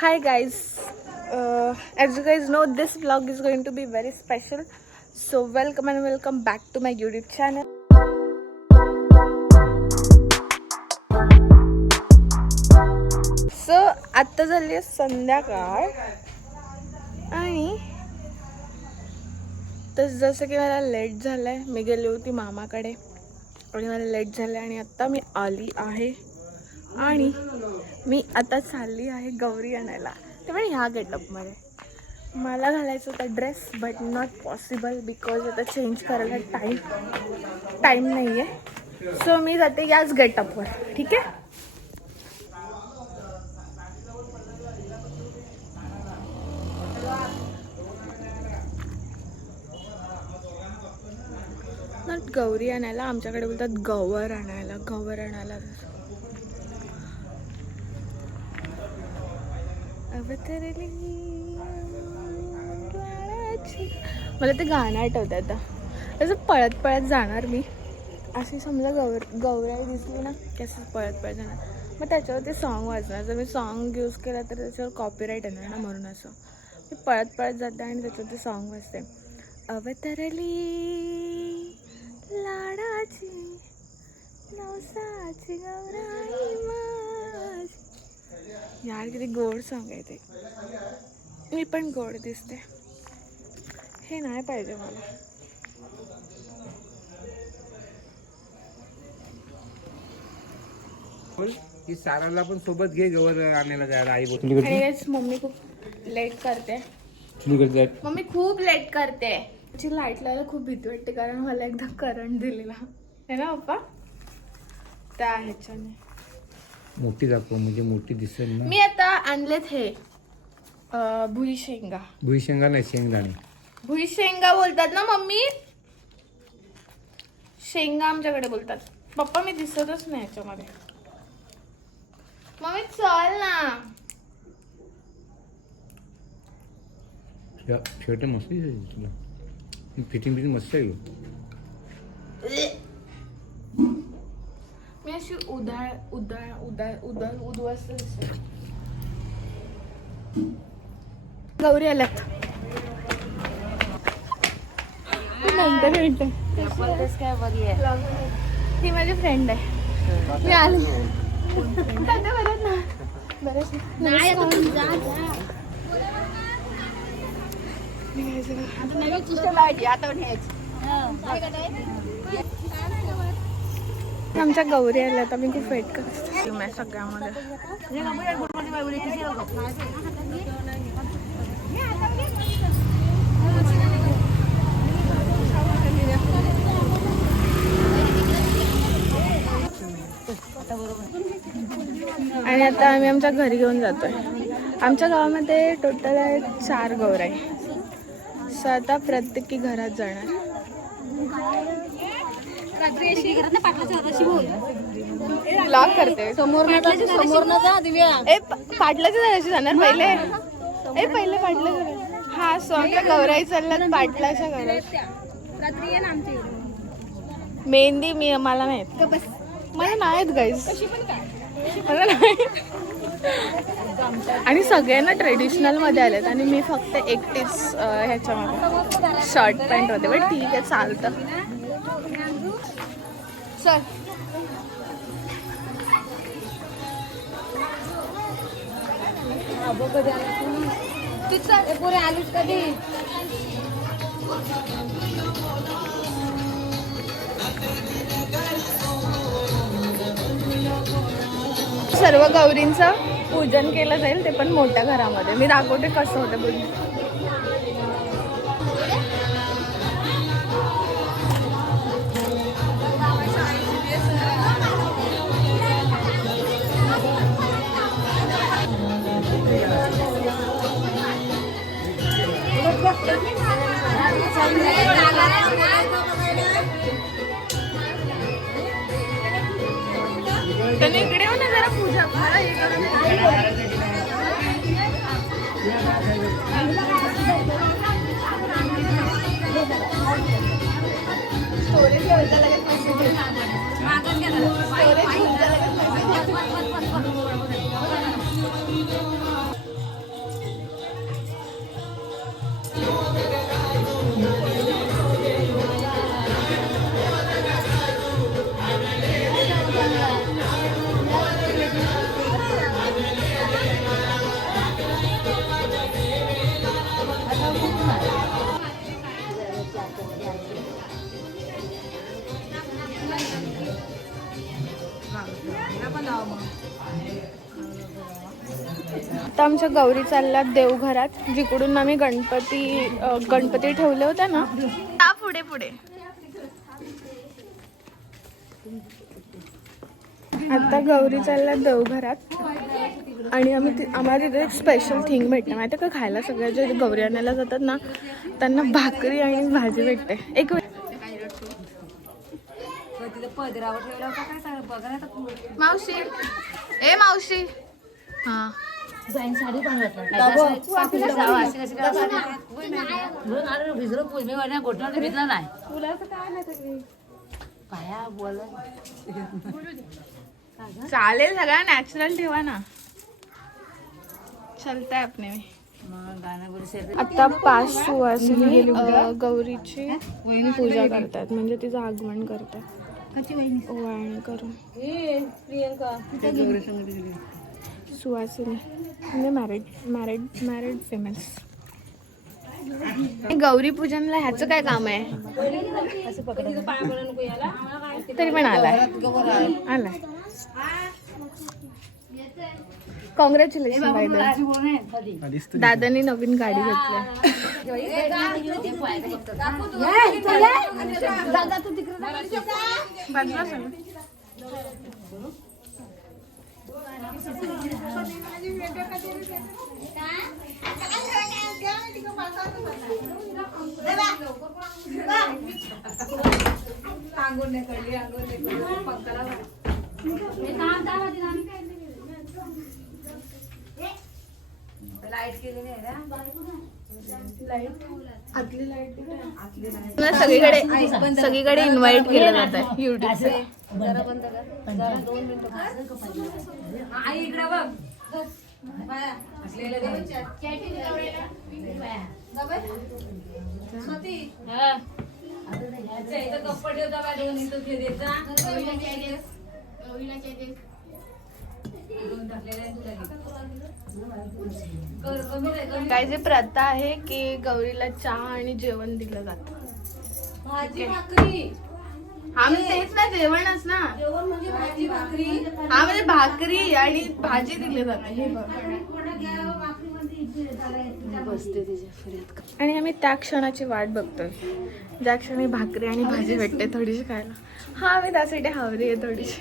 Hi guys, as you guys know, this vlog is going to be very special. So welcome and welcome back to my YouTube channel. So आता झाली आहे संध्याकाळ आणि तर जसं की मला लेट झालंय, मी गेली होती मामाकडे आणि मला लेट झालं आणि आता मी आली आहे आणि मी आता चालली आहे गौरी आणायला. ते पण ह्या गेटअपमध्ये मला घालायचं होता dress, but not possible because आता चेंज करायला टाईम नाही आहे. सो मी जाते याच गेटअपवर. ठीक आहे. नॉट गौरी आणायला, आमच्याकडे बोलतात गवर आणायला. मला ते गाणं आठवतं आता. तसं पळत पळत जाणार मी, अशी समजा गौराई दिसली ना की असं पळत पळत जाणार. मग त्याच्यावरती सॉन्ग वाजणार. जर मी सॉन्ग यूज केला तर त्याच्यावर कॉपीराईट येणार ना, म्हणून असं मी पळत पळत जाते आणि त्याच्यावरती सॉन्ग वाजते. अवतरली लाडाची नवसाची गौराई माझी. यार किती गोड सॉन्ग आहे ते. मी पण गोड दिसते. हे नाही पाहिजे मला. की साराला पण सोबत घे गवर आणायला जायला. आई मम्मी खूप लेट करते. मम्मी खूप लेट करते. त्याची लाईट लावायला खूप भीती वाटते कारण मला एकदा करंट दिलेला आहे ना पप्पा, त्या ह्याच्याने. मोठी दाखव म्हणजे मोठी दिसेल ना. मी आता आणलेत हे भुईशेंगा. भुईशेंगा नाही, शेंगदाणे. भुईशेंगा बोलतात ना मम्मी. शेंगा आमच्याकडे बोलतात. पप्पा मी दिसतच नाही याच्यामध्ये. मम्मी चल ना. शर्ट मस्त दिसेल तुला. फिटिंग मस्त आहे. मी अशी उद्ध्वस्त दिसते. गौरी आल्यात. ही माझी फ्रेंड आहे. मी आली. आमच्या गौरी आल्या तर मी खूप वेट करते मी सगळ्यामध्ये. आणि आता आम्ही आमच्या घरी घेऊन जातोय. आमच्या गावामध्ये टोटल आहे 4 गौराई. सो आता प्रत्येकी घरात जाणार. ब्लॉग करते. पाटलाच्या घराची जाणार पहिले पाटलं. हा सो आमच्या गौराई चालल्यात पाटलाच्या घरात. मेहंदी मला नाहीत. मला नाहीत गाईज, मला नाही. आणि सगळ्यांना ट्रेडिशनल मध्ये आलेत आणि मी फक्त एकटीच ह्याच्यामध्ये शर्ट पॅन्ट होते. बट ठीक आहे, चालतं. चल आलीस कधी. सर्व गौरींचं पूजन केलं जाईल, ते पण मोठ्या घरामध्ये. मी दाखवते कसं होतं पूजन. त्याने इकडे येऊ ना जरा पूजा. मला हे करून स्टोरेज आता आमच्या गौरी चालल्यात देवघरात, जिकडून आम्ही गणपती ठेवले होते ना. पुढे पुढे आता गौरी चालल्यात देवघरात आणि आम्हाला तिथे एक स्पेशल थिंग भेटते माहिती का खायला. सगळ्या जे गौरी आणायला जातात ना त्यांना भाकरी आणि भाजी भेटते. एक मावशी ए मावशी हा साडी पण घेतला नाही चालेल. सगळ्या नॅचरल ठेवा ना. चलताय आपने. आता 5 सुवासिनी गौरीची पूजा करतात, म्हणजे तिचं आगमन करतात ओवाळणी करून. सुवासिनी म्हणजे मॅरिड फिमेल्स. गौरी पूजनला ह्याचं काय काम आहे तरी पण आलाय. Congratulation by the. दादानी नवीन गाडी घेतली. सगळीकडे इन्व्हाइट केलं जात आहे युट्यूबचे. काय जे प्रथा आहे की गौरीला चहा आणि जेवण दिलं जातं. हा म्हणजे तेच ना, जेवणच ना. हा म्हणजे भाकरी आणि भाजी दिली जाते. हे आणि आम्ही त्या क्षणाची वाट बघतोय ज्या क्षणी भाकरी आणि भाजी भेटते थोडीशी खायला. हा आम्ही त्यासाठी हावरी आहे थोडीशी.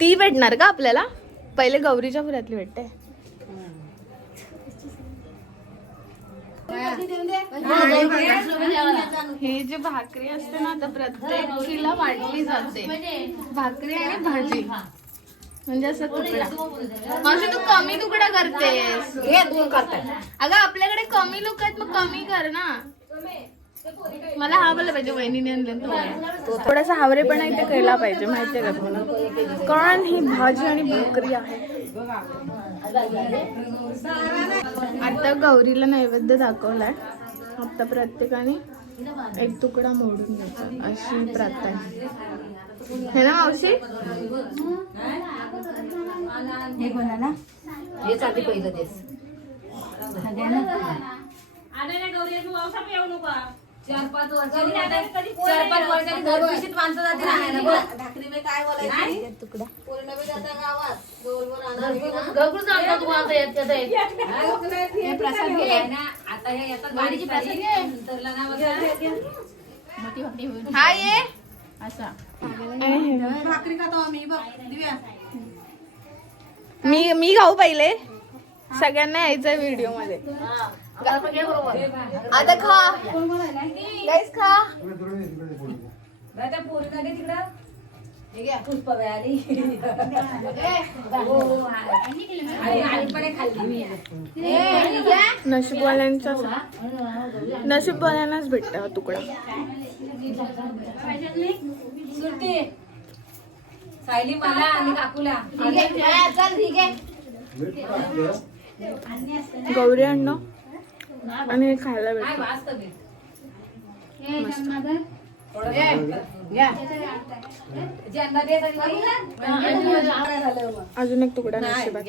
ती भेटणार का आपल्याला? पहिले गौरीच्या फुल्यातली भेटते. ही जी भाकरी असते ना तर प्रत्येकीला वाटली जाते. भाकरी आणि भाजी म्हणजे असं तुकडा. मावशी तू कमी तुकडा करतेस. अगं आपल्याकडे कमी लोक आहेत, मग कमी कर ना. मला हा बोला पाहिजे वहिनीने आणले. थोडासा हावरेपणा इथे केला पाहिजे माहितीये का तुम्हाला, कारण ही भाजी आणि भाकरी आहे. आता गौरीला नैवेद्य दाखवलाय. आता प्रत्येकाने एक तुकडा मोडून घ्यायचा अशी प्रथा आहे. हे ना मावशी? हे कोणाला हे चालते पहिलं तेच चार पाच वर्षांनी घरगुतीत माणसं जाते राहायला. काय बोलायचं तुकडा प्रसाद घ्याय ना. आता हे येतात गाडीची प्रसाद हा ये असा. भाकरी खातो आम्ही बघ दिव्या. मी खाऊ पहिले. सगळ्यांना यायचंय व्हिडिओ मध्ये. आता खा गाईस, खा. नशीबवाल्यांनाच भेटत हा तुकडा. सायली मला आणि काकूला. गौरी अण्णा आणि हे खायला भेटतं. अजून एक तुकडा नशिबात.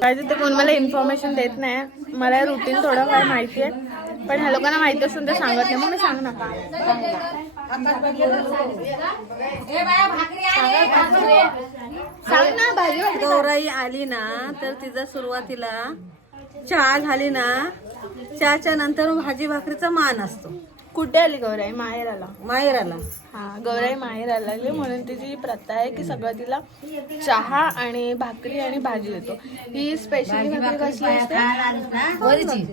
काय तिथे कोण मला इन्फॉर्मेशन देत नाही. मला रुटीन थोडं फार माहिती आहे, पण ह्या लोकांना माहिती असून ते सांगत नाही. मग मी सांग नका. सांग ना. भाजी गौराई आली ना तर तिचा सुरुवातीला चहा झाली ना, चहाच्या नंतर भाजी भाकरीचा मान असतो. कुठे आली गौराई? माहेराला. माहेराला हा, गौराई माहेराला आली म्हणून तिची प्रथा आहे की सगळं तिला चहा आणि भाकरी आणि भाजी देतो. ही स्पेशली भाकरी कसली असते? वरची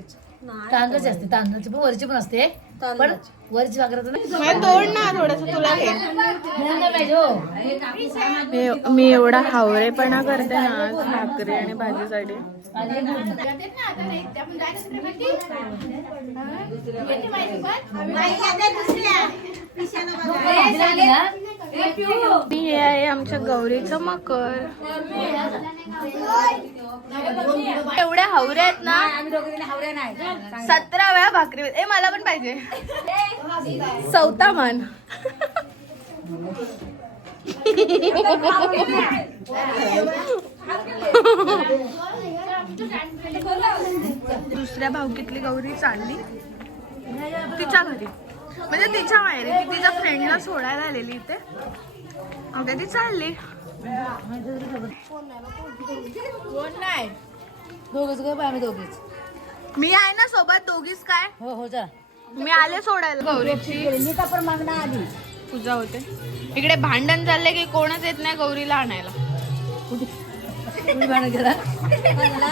तांदळाची असते, तांदळाची पण वरची पण असते, पण वरची भाकरी मला तोड ना थोडस तुला घे. मी एवढा हावरेपणा करते ना भाकरी आणि भाजीसाठी. हे आहे आमच्या गौरीचं मकर. एवढ्या हावऱ्या आहेत ना, 17 वेळा भाकरी. ए मला पण पाहिजे. 4था मान. दुसऱ्या भावकीतली गौरी चालली तिच्या घरी, म्हणजे तिच्या माहेरी. ती तिच्या फ्रेंडला सोडायला आलेली इथे. ओके, ती चालली. कोण नाही? दोघच ग, आम्ही दोघीच. मी आहे ना सोबत. दोघीच काय? हो हो जा. मी आले सोडायला. गौरीची पूजा होते इकडे. भांडण चालले की कोणच येत नाही गौरीला आणायला.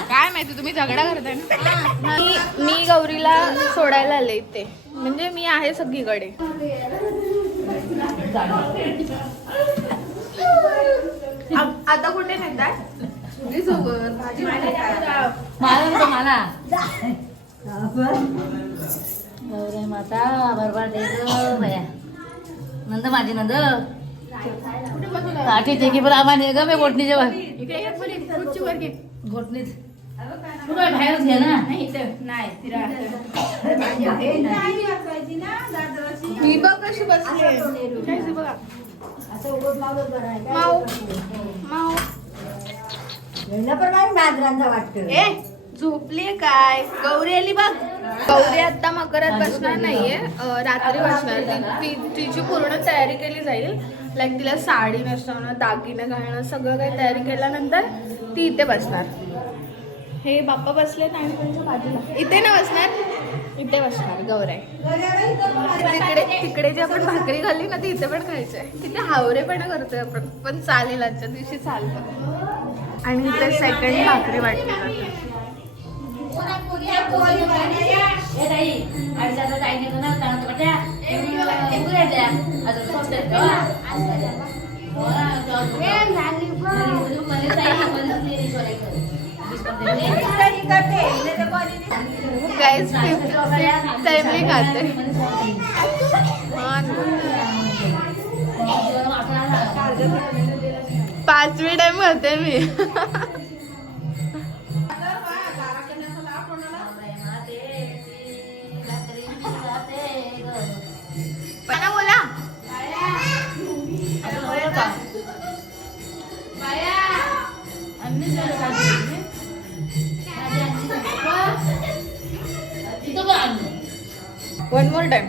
काय माहिती, तुम्ही झगडा करताय ना. मी गौरीला सोडायला आले इथे, म्हणजे मी आहे सगळीकडे. आता कुठे नेताय? सोबत भाजी मला गौराई माता बरोबर भया नंद माझी नंद काठी की पण आम्हाला ग मी गोटणीच्या घोटणीत बाहेरच घे ना. मी बघ कशी बसली बघा. ए झोपलीये काय? गौरी आली बघ. गौरी आता मकरात बसणार नाहीये, रात्री बसणार. तिची पूर्ण तयारी केली जाईल. लाईक तिला साडी नेसवणं, दागिने घालणं, सगळं काही तयारी केल्यानंतर ती इथे बसणार. हे बाप्पा बसलेत आणि त्यांच्या बाजूला इथे ना बसणार, इथे बसणार गौराई. तिकडे जी आपण भाकरी खाल्ली ना ती इथे पण खायचंय. किती हावरेपणा करतोय आपण, पण चालेल. आजच्या दिवशी चालतं. आणि इथे सेकंड भाकरी वाटली जाते. गाइस फॅमिली खाते. 5वी टाइम खाते मी. बोला वन मोर टाइम.